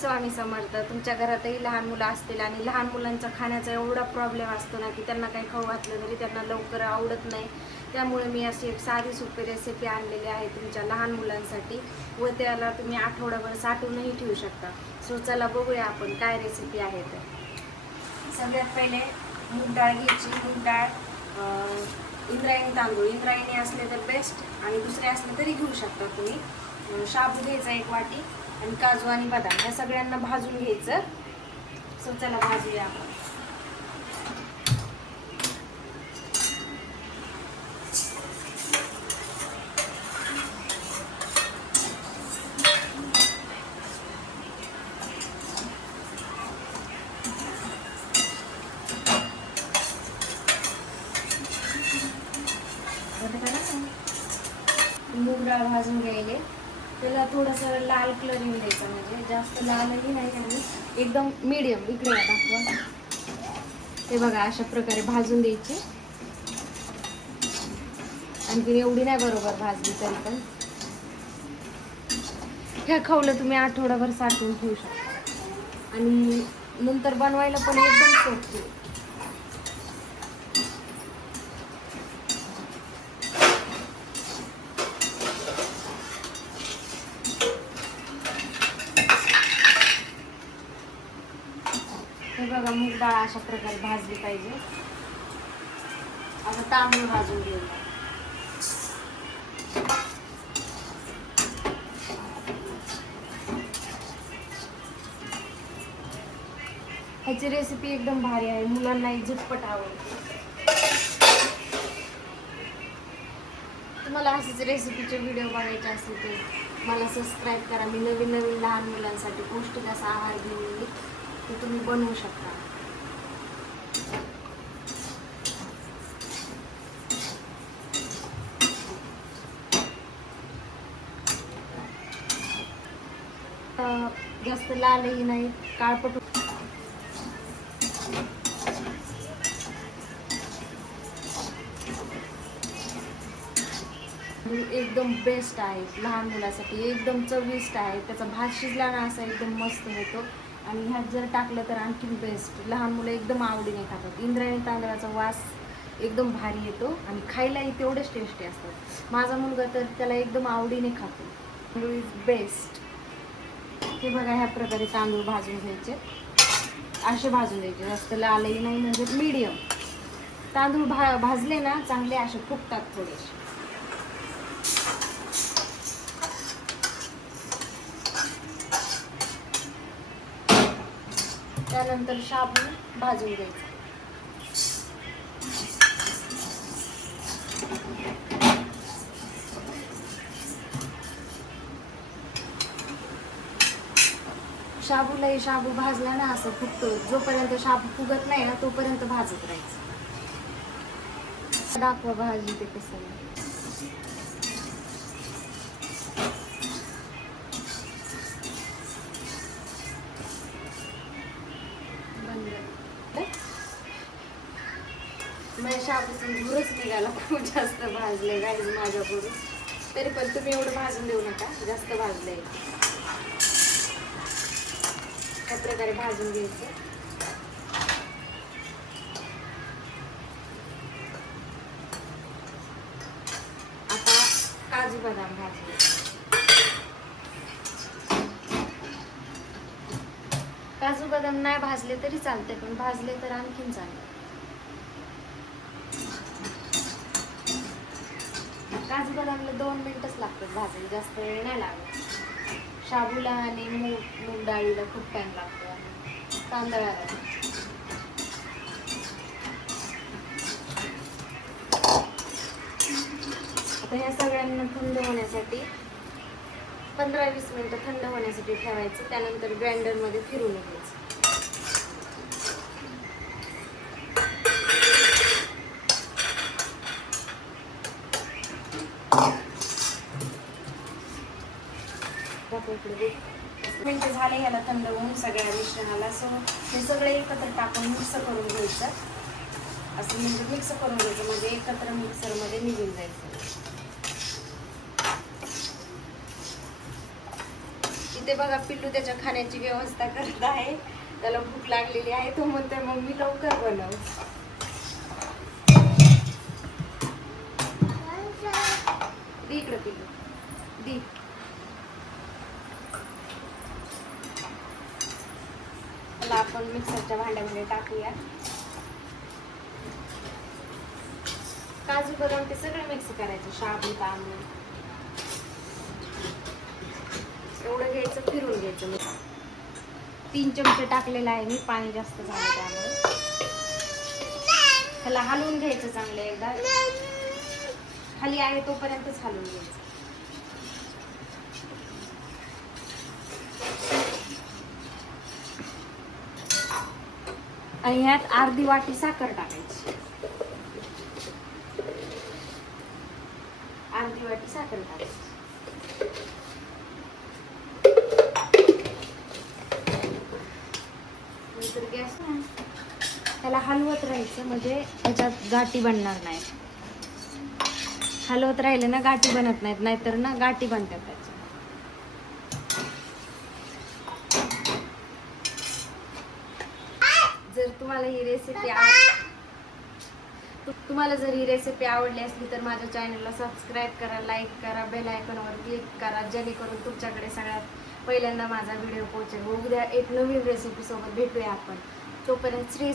स्वामी समर्थ. तुमच्या घरातही लहान मुलं असतील आणि लहान मुलांचा खाण्याचा एवढा प्रॉब्लेम असतो ना की त्यांना काही खाऊ घातलं तरी त्यांना लवकर आवडत नाही. त्यामुळे मी अशी एक साधी सोपी रेसिपी आणलेली आहे तुमच्या लहान मुलांसाठी व त्याला तुम्ही आठवडाभर साठवूनही ठेवू शकता. सो चला बघूया आपण काय रेसिपी आहे. तर सगळ्यात पहिले मूग डाळ घ्यायची. मूग डाळ, इंद्रायणी तांदूळ, इंद्रायणी असले तर बेस्ट आणि दुसरे असले तरी घेऊ शकता तुम्ही. शाबू घ्यायचा 1 वाटी आणि काजू आणि बदाम या सगळ्यांना भाजून घ्यायचं. सो चला भाजूया आपण. मूग डाळ भाजून घ्यायले. त्याला थोडंसं लाल कलर येऊन द्यायचा, म्हणजे जास्त लालही नाही आणि एकदम मीडियम. इकडे दाखवा. हे बघा अशा प्रकारे भाजून द्यायची. आणखी एवढी नाही बरोबर भाजली तरी पण. ह्या खाऊला तुम्ही आठवडाभर साठवून ठेवू शकता आणि नंतर बनवायला पण एकदम सोपी. हे बघा मूग डाळ अशा प्रकारे भाजली पाहिजे. आता तांदूळ भाजून घेऊया. ह्याची रेसिपी एकदम भारी आहे, मुलांनाही झटपट आवडते. तुम्हाला असेच रेसिपीचे व्हिडिओ बघायचे असेल तर मला सबस्क्राईब करा. मी नवीन नवीन लहान मुलांसाठी पौष्टिक असा आहार घेऊन येईल, ते तुम्ही बनवू शकता. जास्त लालही नाही, काळपट एकदम बेस्ट आहे लहान मुलासाठी. एकदम चविष्ट आहे. त्याचा भात शिजला ना असा एकदम मस्त होतो आणि ह्यात जर टाकलं तर आणखीन बेस्ट. लहान मुलं एकदम आवडीने खातात. इंद्रायणी तांदळाचा वास एकदम भारी येतो आणि खायलाही तेवढेच टेस्टी असतात. माझा मुलगा तर त्याला एकदम आवडीने खातो. तांदूळ इज बेस्ट. हे बघा ह्या प्रकारे तांदूळ भाजून घ्यायचे. असे भाजून द्यायचे, जास्त लालही नाही, म्हणजे मीडियम. तांदूळ भाजले ना चांगले असे फुगतात थोडेसे. त्यानंतर शाबू भाजून घ्यायचा. शाबूलाही शाबू भाजला ना असं फुगतो. जोपर्यंत शाबू फुगत नाही ना तोपर्यंत भाजत राहायचं. दाखवा भाजी ते कसं. माझ्या शाबूचं धूरच निघाला, खूप जास्त भाजले गाईज माझ्याकडून. तरी पण तुम्ही एवढं भाजून देऊ नका, जास्त भाजलंय. त्या प्रकारे भाजून घ्यायचं. आता काजू बदाम भाजले. काजू बदाम नाही भाजले तरी चालते, पण भाजले तर आणखीन चालेल. काजू बदामला 2 मिनिटच लागतात भाजायला, जास्त वेळ नाही लागत. शाबूला आणि मूग डाळीला खूप टाइम लागतो आणि तांदळाला. आता ह्या सगळ्यांना थंड होण्यासाठी 15-20 मिनिटं थंड होण्यासाठी ठेवायचं. त्यानंतर ग्राइंडरमध्ये फिरून घ्यायचं. मिनिटं झाले ह्याला थंड होऊन सगळ्या मिश्रणाला. सो हे सगळे एकत्र टाकून मिक्स करून घ्यायचं. असं म्हणजे मिक्स करून घ्यायचं, म्हणजे एकत्र मिक्सरमध्ये निघून जायचं. ते बघा पिल्लू त्याच्या खाण्याची व्यवस्था करत आहे. त्याला भूक लागलेली आहे. तो म्हणतोय मम्मी लवकर बनव. दे इकडं पिल्लू दे. त्याला आपण मिक्सरच्या भांड्यामध्ये टाकूया. काजू बदाम ते सगळं मिक्स करायचं. शाबू तांदूळ एवढं घ्यायचं, फिरून घ्यायचं. 3 चमचे टाकलेलं आहे मी. पाणी जास्त झालं त्यामुळे. त्याला हलवून घ्यायचं चांगलं. एकदा खाली आहे तोपर्यंतच हलवून घ्यायचं. आणि ह्यात अर्धी वाटी साखर टाकायची. अर्धी वाटी साखर टाकायची. नंतर गॅस त्याला हलवत राहायचं, म्हणजे त्याच्यात गाठी बनणार नाही. हलवत राहिले ना गाठी बनत नाहीत, नाहीतर ना गाठी बनतात त्याच्या. जर तुम्हाला ही रेसिपी आवडली असली तर माझ्या चॅनलला सबस्क्राईब करा, लाईक करा, बेल आयकॉनवर क्लिक करा, जेणेकरून तुमच्याकडे सगळ्यात पहिल्यांदा माझा व्हिडिओ पोहोचेल. उद्या एक नवीन रेसिपी सोबत भेटूया आपण. तोपर्यंत श्री